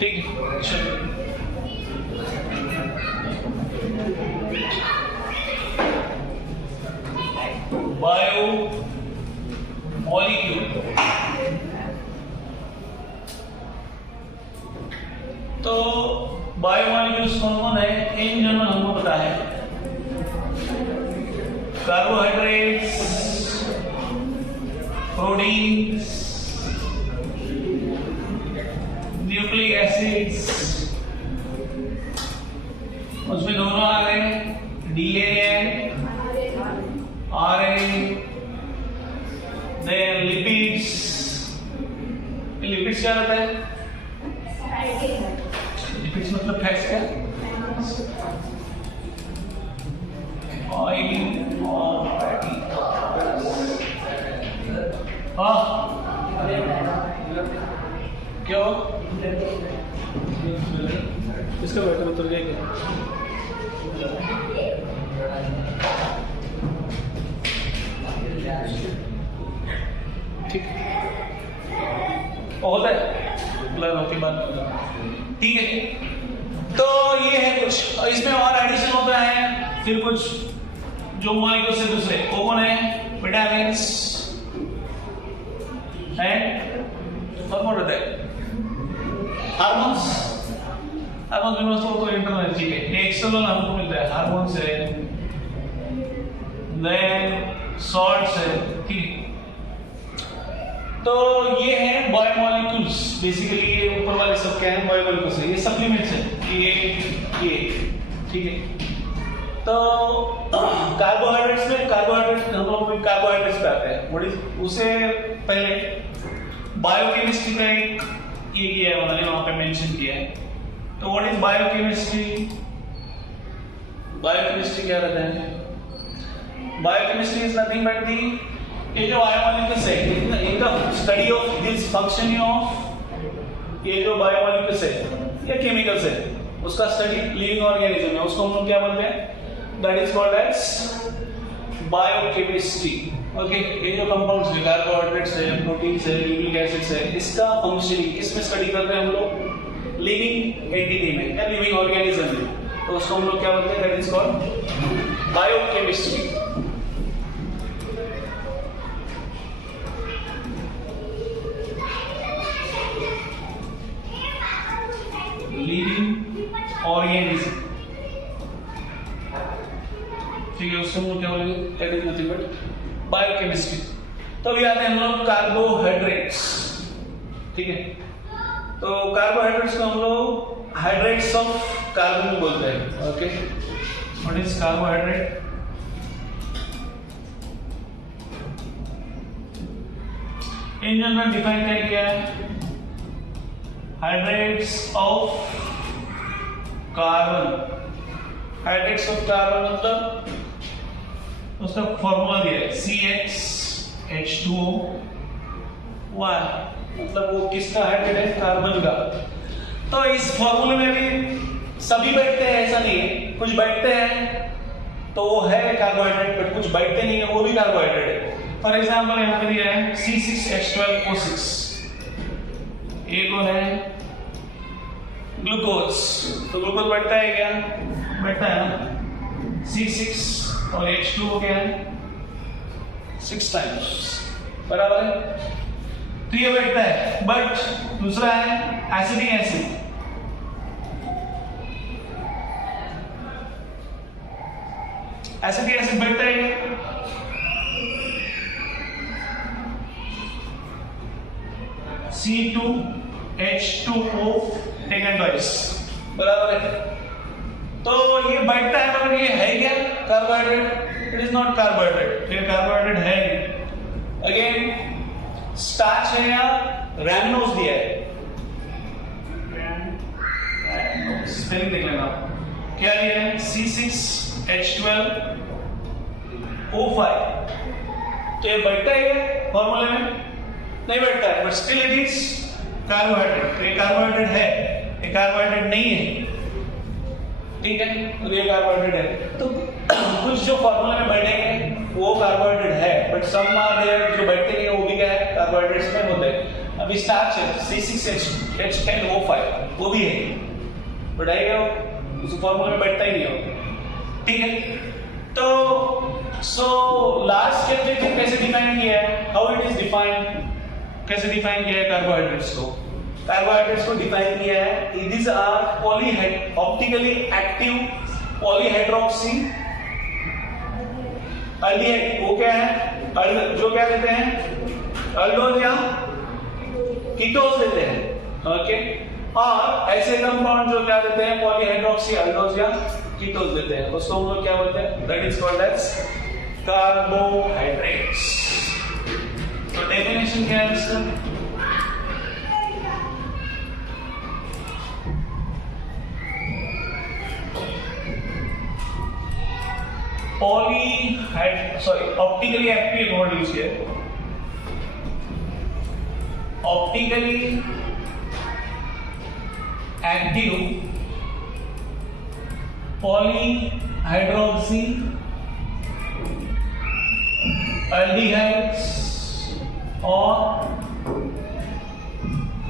ठीक है, चलो बायो मॉलिक्यूल। तो बायोमॉलिक्यूल्स कौन कौन है इन जनरल हमको पता है। कार्बोहाइड्रेट्स, प्रोटीन्स, न्यूक्लिक एसिड्स, उसमें दोनों आ गए, DNA, RNA, then lipids. Lipids क्या होता है? लिपिड्स मतलब फैट्स क्या? ऑयल और फैटी। हाँ क्यों? इसका बैटर उतर गया क्या? ठीक होता है, ब्लर होती बात। ठीक है, तो ये है कुछ, और इसमें और एडिशन होता है फिर कुछ जो मॉलिक्यूल से दूसरे। वो कौन है? विटामिन्स एंड और कौन रहता है? हार्मोन्स। हार्मोन्स में तो इंटरनल, ठीक है, एक्सटर्नल हमको मिलता है, हार्मोन्स है, देन सॉल्ट्स है, ठीक। तो ये है बायोमॉलिक्यूल्स, बेसिकली ये ऊपर वाले सब क्या है? बायोमॉलिक्यूल्स है, ये सप्लीमेंट्स है, ये ठीक है। तो कार्बोहाइड्रेट्स में, कार्बोहाइड्रेट्स हम लोग कार्बोहाइड्रेट्स पे आते हैं। व्हाट इज, उससे पहले बायोकेमिस्ट्री का एक ये किया है उन्होंने, वहां पे मेंशन किया है। तो व्हाट इज बायोकेमिस्ट्री? बायोकेमिस्ट्री क्या रहता है? Biochemistry is nothing but the, ये जो बायोमॉलिक्यूल्स है, इनका study of this functioning of ये जो बायोमॉलिक्यूल्स है या केमिकल्स है, उसका स्टडी लिविंग ऑर्गेनिज्म है, उसको हम लोग क्या बोलते हैं? That is called as biochemistry. Okay, ये जो कंपाउंड्स है, कार्बोहाइड्रेट्स है, प्रोटीन्स है, न्यूक्लिक एसिड्स है, इसका फंक्शनिंग किसमें स्टडी करते हैं हम लोग? लिविंग एंटिटी में या लिविंग ऑर्गेनिज्म में। तो उसको हम लोग क्या बोलते हैं? That is called biochemistry. Living organism, ठीक है, उसको हम लोग क्या बोलेंगे? That is nothing but biochemistry. तो अभी आते हैं हम लोग कार्बोहाइड्रेट्स, ठीक है। तो कार्बोहाइड्रेट्स को हम लोग हाइड्रेट्स ऑफ कार्बन बोलते हैं। Okay, what is carbohydrate? In general define क्या किया है? Hydrates of carbon. Hydrates of carbon मतलब उसका फॉर्मूला दिया है CH2O, मतलब वो किसका हाइड्रेट है? कार्बन का। तो इस फॉर्मूले में भी सभी बैठते हैं, ऐसा नहीं है, कुछ बैठते हैं तो वो है कार्बोहाइड्रेट, बट कुछ बैठते नहीं है, वो भी कार्बोहाइड्रेट है। फॉर एग्जाम्पल यहाँ पे दिया है C6H12O6, ये कौन है? ग्लूकोज। तो ग्लूकोज बैठता है क्या? बैठता है ना। C6 और H2O क्या है? 6 टाइम्स, बराबर है। तो ये बैठता है, बट दूसरा है एसिटिक एसिड। एसिटिक एसिड बैठता है क्या? C2H2O टेकन ट्वाइस, बराबर है। तो ये बैठता है, मगर ये है क्या? Carbohydrate. It is not carbohydrate, ये कार्बोहाइड्रेट है नहीं। अगेन स्टार्च है या रैमनोज दिया है, स्पेलिंग देख लेना क्या दिया है? C6H12O5। तो ये बैठता है क्या फॉर्मूले में? नहीं बैठता है, but still it is carbohydrate. ये कार्बोहाइड्रेट है, ये कार्बोहाइड्रेट नहीं है, ठीक है, तो ये कार्बोहाइड्रेट है। तो कुछ जो फॉर्मूला में बैठेंगे वो कार्बोहाइड्रेट है, बट सम आर देयर जो बैठते नहीं है, वो भी क्या है? कार्बोहाइड्रेट्स में होते हैं। अभी स्टार्च है C6H10O5 वो भी है, बढ़ाएगा उस फॉर्मूले में बैठता ही नहीं हो, ठीक है। तो सो लास्ट कैटेगरी कैसे डिफाइन किया है, हाउ इट इज डिफाइंड, कैसे डिफाइन किया है कार्बोहाइड्रेट्स को, कार्बोहाइड्रेट्स को डिफाइन किया है these are optically active polyhydroxy aldehyde, वो क्या है, जो क्या देते हैं अल्डोज या कीटोज देते हैं, ओके। और ऐसे कंपाउंड जो क्या देते हैं पॉलीहाइड्रोक्सी अल्डोज या कीटोज देते हैं, उसको हम लोग क्या बोलते हैं, that is called as carbohydrates. तो डेफिनेशन क्या है इसका, ऑप्टिकली एक्टिव वर्ड यूज किया, ऑप्टिकली एक्टिव पॉलीहाइड्रोक्सी एल्डिहाइड्स और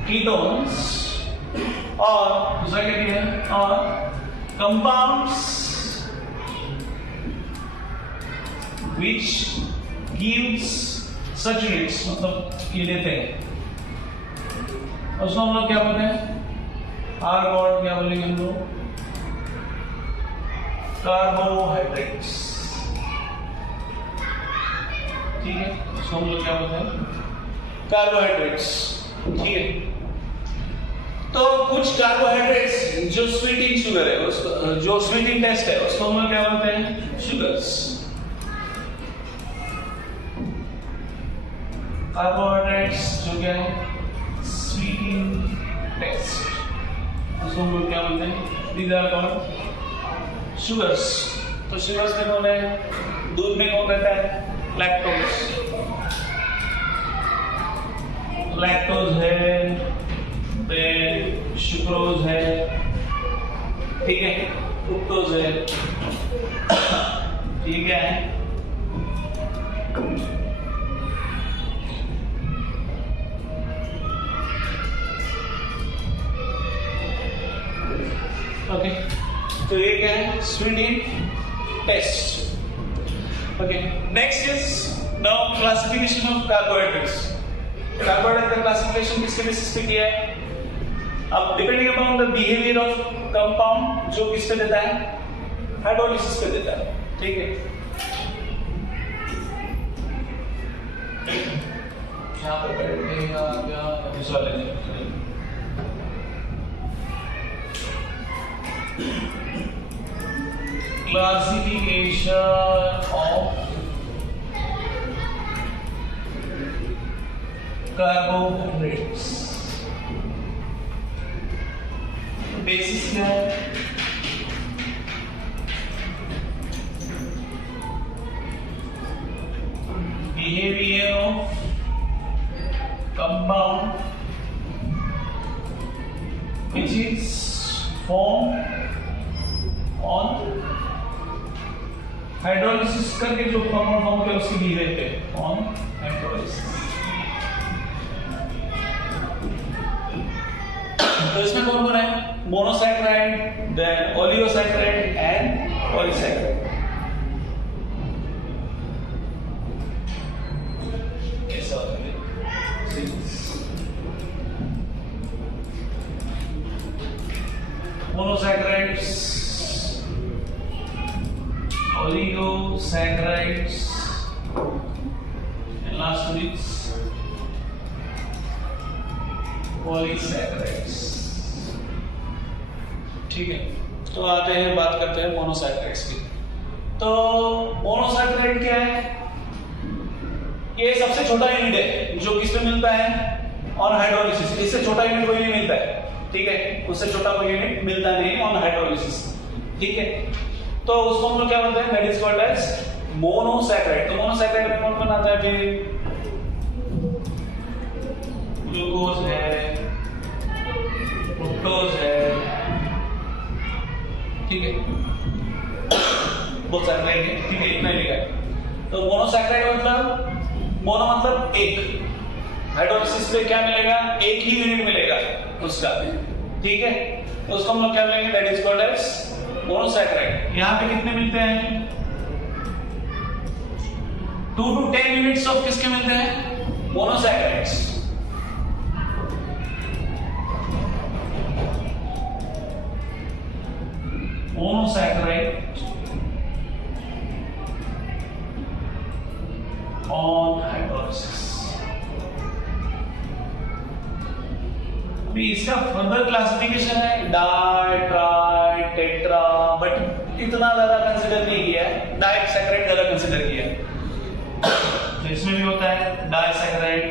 कीटोन्स, और दूसरा क्या दिया है, और कंपाउंड्स which gives saturates, मतलब ये देते हैं, उसको हम लोग क्या बोलते हैं, आर गॉड क्या बोलेंगे हम लोग, कार्बोहाइड्रेट्स, ठीक है, उसको हम लोग क्या बोलते हैं, कार्बोहाइड्रेट्स, ठीक है। तो कुछ कार्बोहाइड्रेट्स जो स्वीट इन शुगर है, उसको जो स्वीट इन टेस्ट है, उसको हम लोग क्या बोलते हैं, शुगर्स। कार्बोहाइड्रेट्स जो क्या है स्वीट इन टेस्ट, उसको हम लोग क्या बोलते हैं, दीज आर कॉल्ड शुगर्स। तो शुगर्स में कौन है, दूध में कौन रहता है, लैक्टोज, लैक्टोज है, फिर सुक्रोज है, ठीक है, फ्रुक्टोज है, ठीक है। ओके, तो ये क्या है, sweet in taste. Okay, next is now classification of carbohydrates. Carbohydrate का क्लासिफिकेशन किसके बेसिस पे किया है, अब depending upon the behaviour of compound, जो किस पे देता है, हाइड्रोलिसिस पे देता है, ठीक है। यहाँ पे बैठेगा क्या visualise, classification of carbohydrates, basis क्या है, behavior of compound which is formed on hydrolysis करके जो कंपाउंड फॉर्म किया उसकी बिहेवियर पे ऑन हाइड्रोलिसिस। तो इसमें कौन कौन है, monosaccharide, then oligosaccharide and polysaccharide. Monosaccharides, oligosaccharides, and last one is polysaccharides, ठीक है। तो आते हैं, बात करते हैं मोनोसैकेराइड्स की। तो मोनोसैकेराइड क्या है, ये सबसे छोटा यूनिट है जो किस पे मिलता है, ऑन हाइड्रोलिसिस। इससे छोटा यूनिट कोई नहीं मिलता है, ठीक है, उससे छोटा कोई यूनिट मिलता नहीं ऑन हाइड्रोलिसिस, ठीक है। तो उसको हम लोग क्या बोलते हैं, that is called as monosaccharide. तो मोनोसैकेराइड में कौन कौन आता है, फिर ग्लूकोज है, फ्रुक्टोज है, ठीक है, बहुत सारे नहीं है, ठीक है, इतना लिखा है। तो मोनोसैकेराइड मतलब, मोनो मतलब एक, हाइड्रोलिसिस पे क्या मिलेगा, एक ही यूनिट मिलेगा उसका, ठीक है। तो उसको हम लोग क्या बोलेंगे, that is called as monosaccharide. यहाँ पे कितने मिलते हैं, 2 to 10 यूनिट्स ऑफ किसके मिलते हैं, मोनोसैकेराइड्स। Monosaccharide on hydrolysis. अभी इसका फर्दर क्लासिफिकेशन है डाई, ट्राई, टेट्रा, बट इतना ज्यादा कंसीडर नहीं किया है, डाइसैकेराइड ज्यादा कंसीडर किया है। तो इसमें भी होता है disaccharide,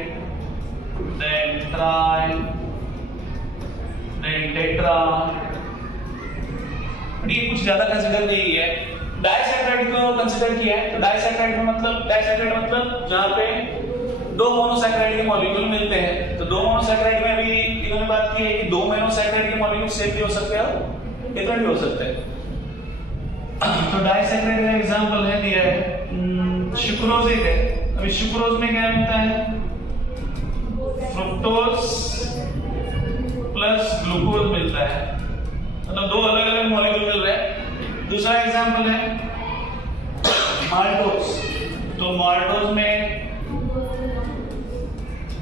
then tri, then tetra, but ये कुछ ज्यादा कंसीडर नहीं किया है। डाइसैकेराइड को कंसीडर किया है, तो डाइसैकेराइड में मतलब, डाइसैकेराइड मतलब जहां पे 2 मोनोसैकेराइड के मॉलिक्यूल मिलते हैं। तो 2 मोनोसैकेराइड में भी इन्होंने बात की है कि 2 मोनोसैकेराइड के मॉलिक्यूल सेम भी हो सकते हैं और डिफरेंट भी हो सकते हैं। तो डाइसैकेराइड का एग्जांपल है दिया है, सुक्रोज एक है। अभी सुक्रोज में क्या मिलता है, फ्रुक्टोज प्लस ग्लूकोज मिलता है, मतलब 2 अलग अलग मॉलिक्यूल मिल रहे हैं। दूसरा एग्जांपल है माल्टोज। तो माल्टोज में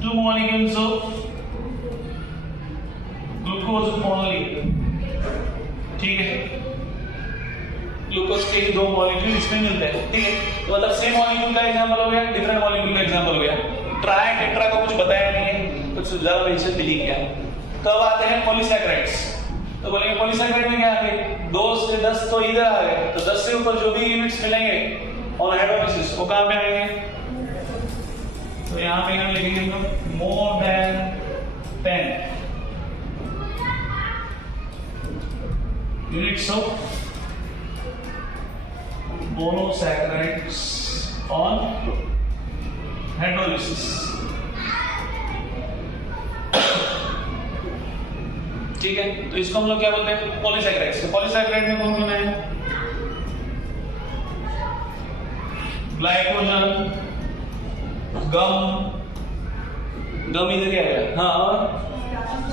2 molecules of glucose only, ठीक है, ग्लूकोज के 2 मॉलिक्यूल इसमें मिलते हैं, ठीक है। तो मतलब सेम मॉलिक्यूल का एग्जांपल हो गया, डिफरेंट मॉलिक्यूल का एग्जांपल हो गया। ट्राई टेट्रा को कुछ बताया नहीं है, कुछ ज्यादा मेंशन भी नहीं किया। तो अब आते हैं पॉलीसैकेराइड्स। तो बोलेंगे पॉलीसैकेराइड में क्या आ गए, 2 से 10 तो इधर आ गए, तो 10 से ऊपर जो भी यूनिट्स मिलेंगे ऑन हाइड्रोलिसिस वो कहां पे आएंगे, तो यहां पे हम लिखेंगे हम लोग more than 10 units of monosaccharides on hydrolysis, ठीक है। तो इसको हम लोग क्या बोलते हैं, पॉलीसैकेराइड्स। तो पॉलीसैकेराइड में कौन कौन है, ग्लाइकोजन, गम इधर क्या गया, हाँ, और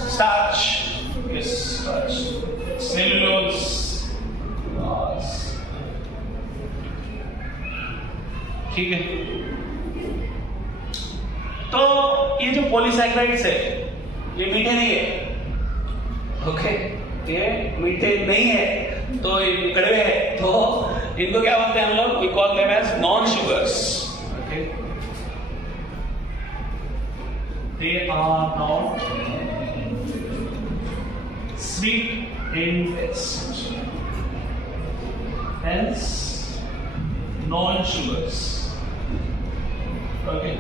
स्टार्च, यस स्टार्च, सेलुलोज, ठीक है। तो ये जो पॉलीसैकेराइड्स है ये मीठे नहीं है, ओके, ये मीठे नहीं है, तो ये कड़वे हैं। तो इनको क्या बोलते हैं हम लोग, we call them as non sugars, okay. They are not sweet in taste, hence non-sugars. Okay.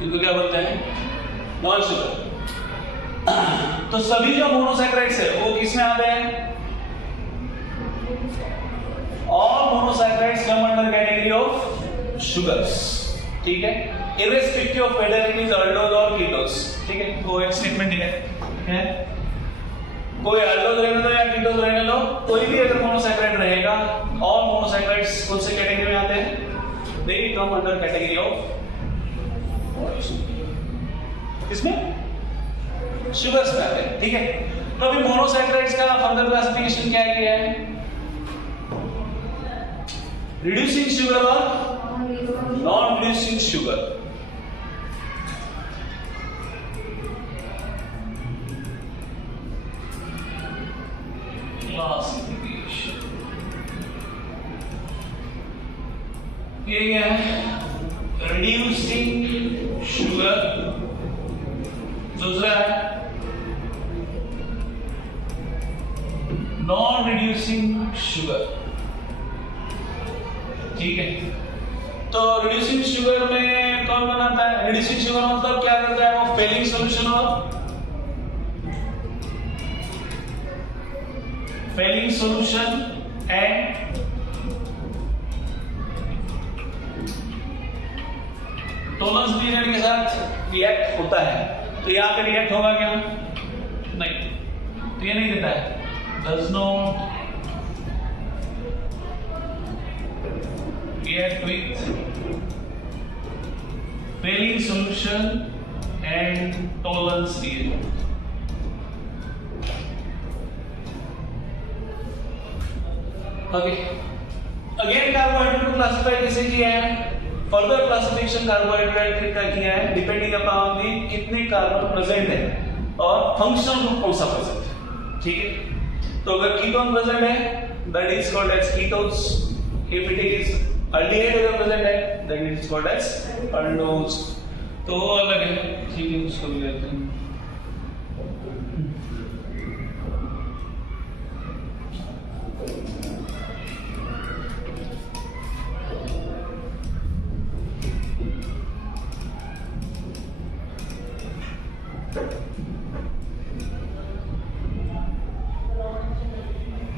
इनको क्या बोलते हैं, नॉन शुगर। तो सभी जो मोनोसैकेराइड्स है वो किसमें आते हैं, all monosaccharides come under category of sugars, ठीक है, irrespective of whether it is aldose or ketose, ठीक है। वो एक स्टेटमेंट है, कोई aldose रहने दो या ketose रहने दो, कोई भी अगर मोनोसैकेराइड रहेगा, all monosaccharides कौन से कैटेगरी में आते हैं, they come under category of किसमें, शुगर्स में आते हैं, ठीक है। तो अभी मोनोसैकेराइड्स का फर्दर क्लासिफिकेशन क्या किया है, रिड्यूसिंग शुगर और नॉन रिड्यूसिंग शुगर। क्लासिफिकेशन ये क्या है, रिड्यूसिंग शुगर, दूसरा है नॉन रिड्यूसिंग शुगर, ठीक है। तो रिड्यूसिंग शुगर में कौन बनाता है, रिड्यूसिंग शुगर मतलब क्या करता है, वो फेलिंग सॉल्यूशन और Fehling solution and Tollens period के साथ रिएक्ट होता है। तो यहाँ पे रिएक्ट होगा क्या, नहीं, तो ये नहीं देता है, does not react with Failing solution and tolerance period. Okay. Again carbohydrate को classify कैसे किया है? Further classification carbohydrate का किया है depending upon the कितने कार्बन प्रेजेंट है और फंक्शनल ग्रुप कौन सा प्रेजेंट है, ठीक है? तो अगर कीटोन प्रेजेंट है that is called as ketones. If it is aldehyde अगर प्रेजेंट है then it is called as aldones. तो अलग है, ठीक है, उसको भी लेते हैं.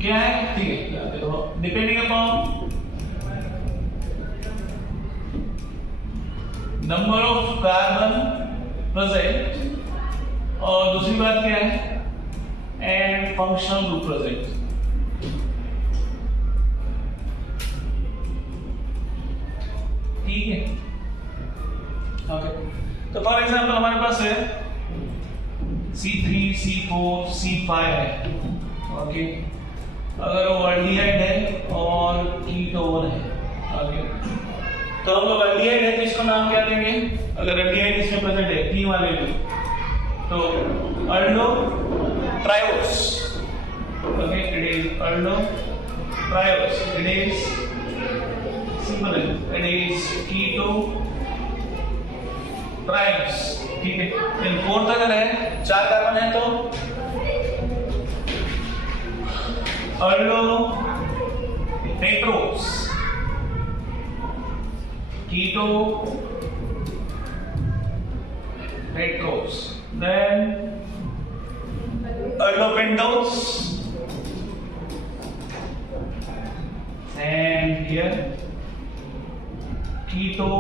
क्या है, ठीक है, depending upon number of carbon present और दूसरी बात क्या है, एंड फंक्शनल ग्रुप प्रेजेंट. ठीक है, ओके. तो फॉर एग्जांपल हमारे पास है C3, C4, C5 है, ओके. अगर वो अल्डिहाइड है और कीटोन है, ओके, तो हम लोग अल्डिहाइड है तो इसका नाम क्या देंगे? अगर अल्डिहाइड इसमें प्रेजेंट है तीन वाले में तो aldotriose, okay, it is aldotriose, it is simple, it is ketotriose. ठीक है, फिर फोर्थ अगर है चार कार्बन है तो aldotetrose, ketotetrose, then aldopentos, and here keto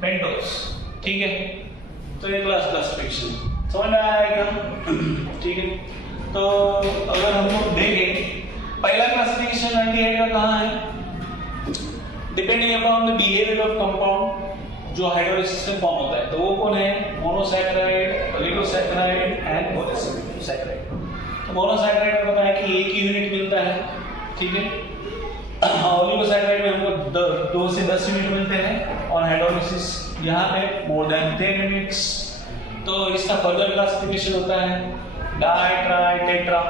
pentose. ठीक है, तो ये क्लासिफिकेशन समझ में आएगा, ठीक है. तो अगर हम लोग देखें पहला क्लासिफिकेशन अल्डिहाइड का कहाँ है? Depending upon the behaviour of compound जो हाइड्रोलाइसिस में फॉर्म होता है, तो वो कौन है? Monosaccharide, oligosaccharide and polysaccharide. तो मोनोसैकेराइड में पता है कि एक ही यूनिट मिलता है, ठीक है. ओलिगोसैकेराइड में हमको 2 से 10 यूनिट मिलते हैं और हाइड्रोलाइसिस यहाँ पे मोर देन 10 यूनिट्स. तो इसका फर्दर क्लासिफिकेशन होता है डाई, ट्राई, टेट्रा.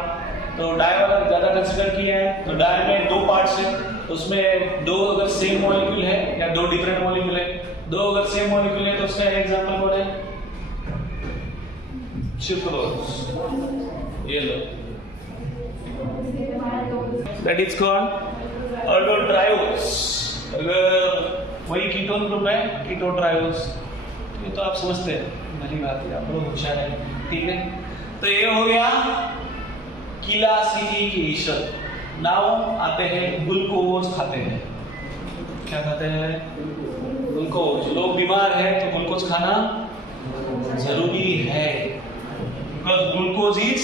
तो डाई वाला ज्यादा कंसीडर किया है, तो डाई में 2 पार्ट्स है, तो उसमें 2 अगर सेम मॉलिक्यूल है या 2 डिफरेंट मॉलिक्यूल है, 2 अगर सेम मॉलिक्यूल है तो उसका एग्जांपल कौन है? सुक्रोज, ये लो, दैट इज कॉल्ड अल्डोट्रायोस. अगर वही कीटोन ग्रुप है कीटोट्रायोस, ये तो आप समझते हैं, भली बात है, आप लोग होशियार हैं, ठीक है. तो ये हो गया क्लासिफिकेशन. नाउ आते हैं ग्लूकोज खाते हैं. क्या खाते हैं? ग्लूकोज. लोग बीमार हैं तो ग्लूकोज खाना जरूरी है, because glucose is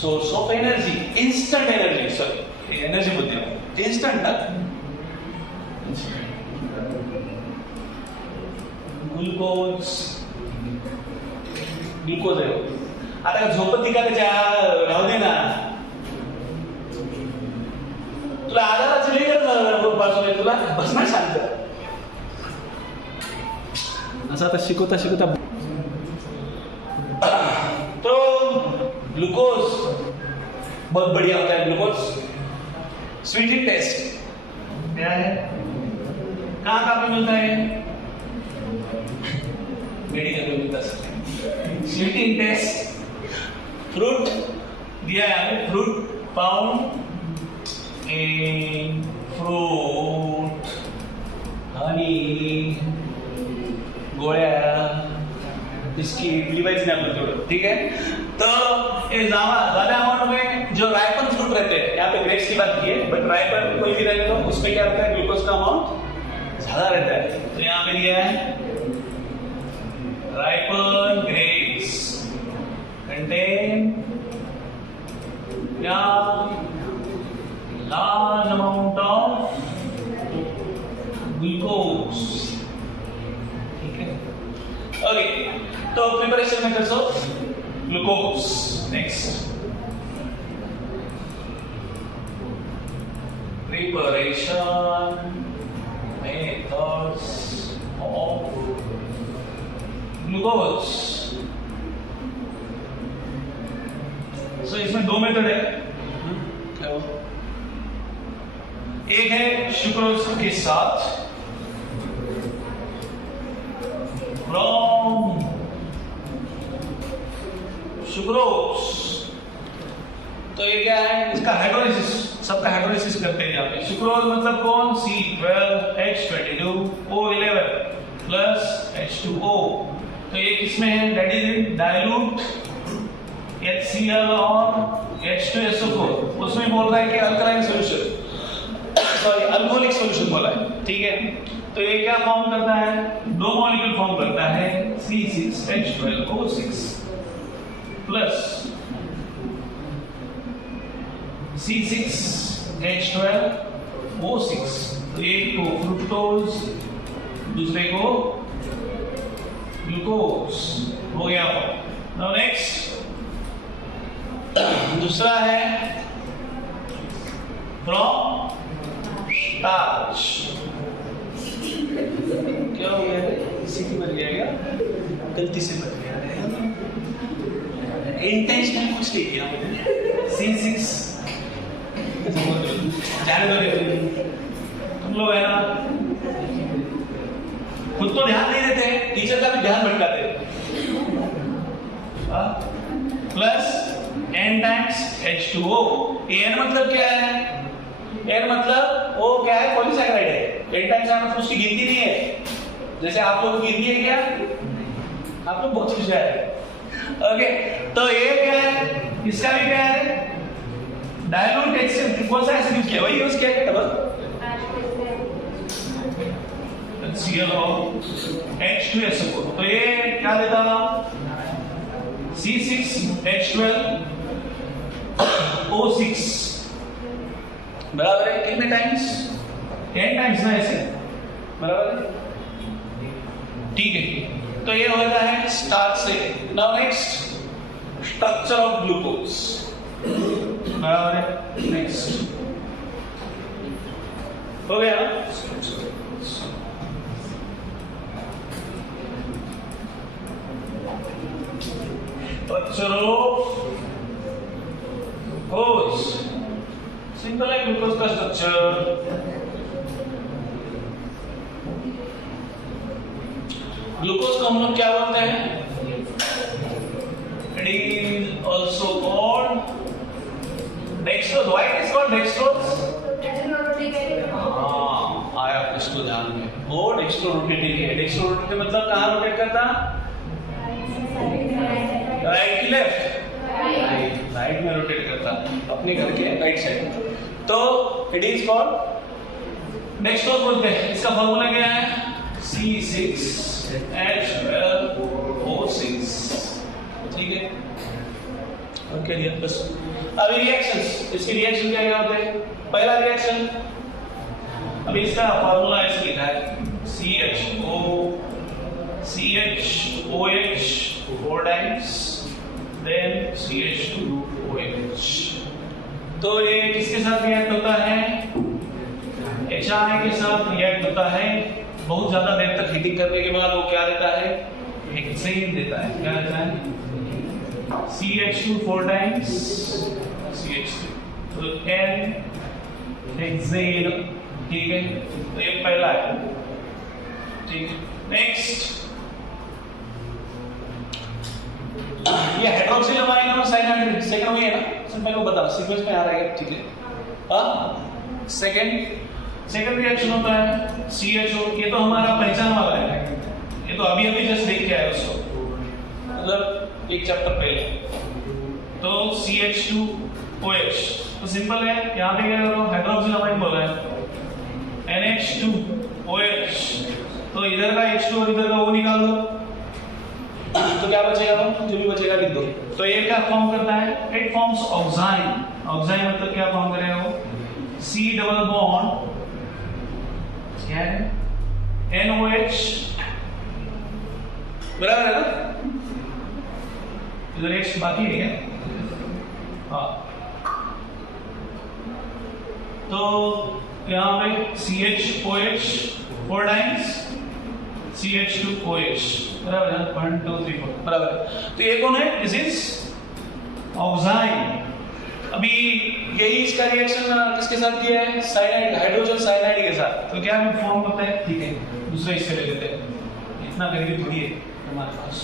source of energy, instant energy. Sorry, energy बोलते हैं, इंस्टेंट ना. ग्लूकोज आहे. आता झोपत निघाल्याच्या राहू दे ना, तुला आधाराची लई गरज पासून तुला बसणं शांत. असं आता शिकवता शिकवता तो ग्लूकोज बहुत बढ़िया होता है. ग्लूकोज स्वीट इन टेस्ट क्या है, कहाँ कहाँ पे मिलता है? मेडिकल में मिलता है. स्वीट इन टेस्ट फ्रूट दिया है, fruit found in fruit, Honey, गोळ्या, बिस्किट लिवायचं नाही आपलं थोडं, ठीक है. तो ये ज्यादा अमाउंट में जो राइपन फ्रूट रहते हैं, यहाँ पे ग्रेप्स की बात की है, बट राइपन कोई भी रहेगा तो उसमें क्या रहता है? ग्लूकोज का अमाउंट ज्यादा रहता है. तो यहाँ पे दिया है ripen grapes contain large amount of glucose. Okay, तो प्रिपरेशन में करसो glucose. Next preparation methods of glucose। So इसमें दो मेथड है, एक है सुक्रोज के साथ फ्रॉम सुक्रोज, तो ये क्या है, इसका हाइड्रोलिसिस, सबका हाइड्रोलिसिस करते हैं यहाँ पे। सुक्रोज मतलब कौन, C12H22O11 प्लस H2O, तो ये किसमें है, that is in dilute HCl और H2SO4, उसमें बोल रहा है कि alkaline solution, sorry alcoholic solution बोला है, ठीक है। तो ये क्या फॉर्म करता है, दो मॉलिक्यूल फॉर्म करता है, C6H12O6 प्लस C6H12O6, तो एक को फ्रुक्टोज दूसरे को ग्लूकोज हो गया। नाउ नेक्स्ट दूसरा है फ्रॉम स्टार्च, क्या हो गया, इसी की बन गया, गलती से बन गया, इंटेंशनल कुछ नहीं किया मैंने। C6 जाने दो, तुम लोग है ना खुद तो ध्यान नहीं देते, टीचर का भी ध्यान भटकाते, plus N times H2O। N मतलब क्या है, N मतलब वो क्या है, पॉलीसैकेराइड है। N टाइम्स मतलब उसकी गिनती नहीं है, जैसे आप लोग की गिनती है क्या, आप लोग बहुत होशियार है। ओके, तो ये क्या है, इसका भी क्या है, डाइल्यूट HCl, कौन सा एसिड यूज किया, वही यूज किया क्या, डबल HCl और H2SO4, तो ये क्या देता, C6H12O6 बराबर है कितने टाइम्स, 10 टाइम्स ना ऐसे, बराबर है, ठीक है। तो ये होता है स्टार्च से। Now next structure of glucose, बराबर है, नेक्स्ट हो गया ना। स्ट्रक्चर ऑफ ग्लूकोज, सिंपल है ग्लूकोज का स्ट्रक्चर। ग्लूकोज को हम लोग क्या बोलते हैं, it is also called dextrose. Why it is called dextrose, आया इसको ध्यान में, वो डेक्स्ट्रो रोटेटिंग है। डेक्स्ट्रो रोटेटिंग मतलब कहाँ रोटेट करता, राइट की लेफ्ट, राइट में रोटेट करता, अपने घर के राइट साइड, तो इट इज कॉल्ड डेक्सट्रोज बोलते हैं। इसका फॉर्मूला क्या है, C6H12O6, ठीक है, ओके लिया बस। अभी रिएक्शंस, इसकी रिएक्शन क्या क्या होते हैं, पहला रिएक्शन, अभी इसका फॉर्मूला ऐसे लिखा है, CHOH 4 टाइम्स देन CH2OH, तो ये किसके साथ रिएक्ट होता है, HI के साथ रिएक्ट होता है। बहुत ज्यादा देर तक हीटिंग करने के बाद वो क्या देता है, हेक्सेन देता है, क्या देता है, CH2 4 टाइम्स CH3, तो N हेक्सेन, ठीक है, तो ये पहला है, ठीक है। नेक्स्ट ये हाइड्रोक्सिलामाइन और साइनाइड, सेकंड वही है ना, पहले वो बता, सीक्वेंस में आ रहा है, ठीक है। सेकंड रिएक्शन होता है CHO, ये तो हमारा पहचान वाला है, ये तो अभी अभी जस्ट देख के आए उसको, मतलब एक चैप्टर पहले। तो CH2OH, तो सिंपल है, यहाँ पे क्या करो, हाइड्रोक्सिलामाइन बोला है, NH2OH, तो इधर का H2 और इधर का O निकाल दो, तो क्या बचेगा, जो भी बचेगा लिख दो। तो ये क्या फॉर्म करता है, इट फॉर्म्स ऑक्साइन। ऑक्साइन मतलब क्या फॉर्म करेगा वो, C डबल बॉन्ड क्या है, NOH बराबर है ना? इधर एक बाकी है क्या? हाँ, तो यहाँ पे CHOH 4 टाइम्स CH2OH, बराबर है? 1 2 3 4, बराबर है। तो ये कौन है? This is auxin. अभी यही इसका रिएक्शन किसके साथ किया है? साइनाइड, हाइड्रोजन साइनाइड के साथ। तो क्या हमें फॉर्म होता है? ठीक है, दूसरा इससे ले लेते हैं, इतना करके थोड़ी है हमारे पास।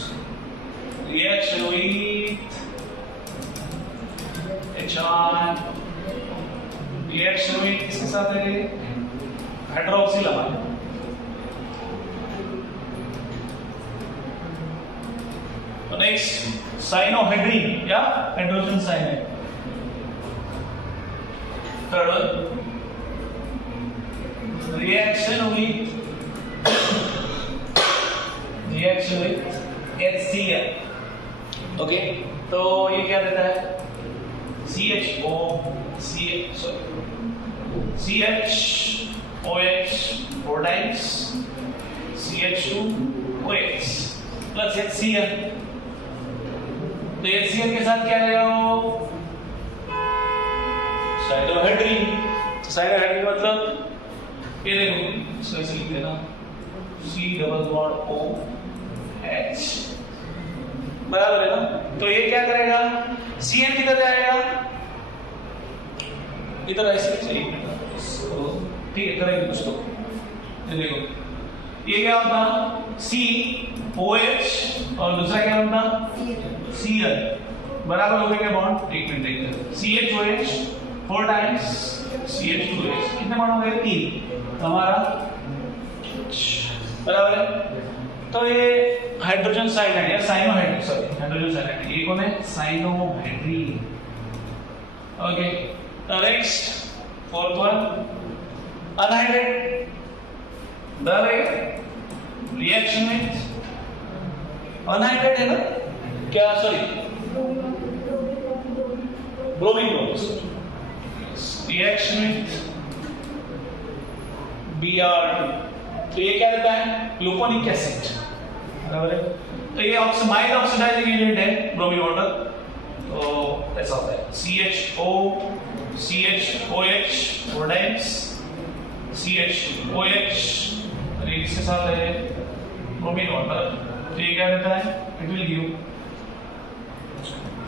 रिएक्शन हुई HR, रिएक्शन हुई किसके साथ है? हाइड्रोक्सिलामाइड। तो नेक्स्ट साइनोहाइड्रीन या hydrogen cyanide. Third one reaction हुई HCl। ओके, तो ये क्या देता है? CHOH 4 times CH2OH plus HCl। तो HCl के साथ क्या रहेगा? वो साइनोहाइड्रीन। साइनोहाइड्रीन मतलब ये देखो, इसको ऐसे लिख देना COOH, बराबर है ना? तो ये क्या करेगा? CN किधर जाएगा? इधर ऐसे चाहिए, ठीक है, करेंगे कुछ तो। ये देखो, ये क्या होता? COH और दूसरा क्या होता? Cl, बराबर हो गया बॉन्ड। एक मिनट देखते हैं। CHOH 4 टाइम्स CH2OH, कितने बॉन्ड हो गए? 3। हमारा बराबर है। तो ये हाइड्रोजन साइनाइड या साइनोहाइड्रीन, सॉरी हाइड्रोजन साइनाइड, ये कौन है? Cyanohydrin. Okay, next fourth one anhydride. बराबर है? रिएक्शन विथ अनहाइड्रेट है ना? क्या? Sorry, bromine bonds. Reaction with Br। तो ये क्या देता है? ग्लूकोनिक एसिड, बराबर है? तो ये माइल्ड ऑक्सीडाइजिंग एजेंट है ब्रोमीन वाटर। तो ऐसा होता है CHOH 4 टाइम्स CH2OH, और ये किसके साथ है? Bromine water. तो ये क्या देता है? इट विल गिव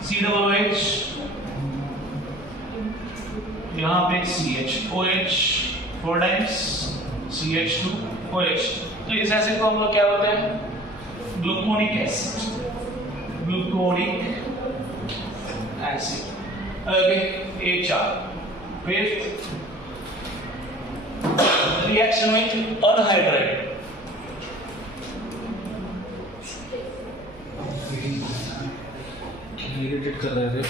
COOH, यहाँ पे CHOH 4 टाइम्स CH2OH। तो इस एसिड को हम लोग क्या बोलते हैं? Gluconic acid, gluconic acid. Okay, HR। Fifth reaction with anhydride. कर रहे थे।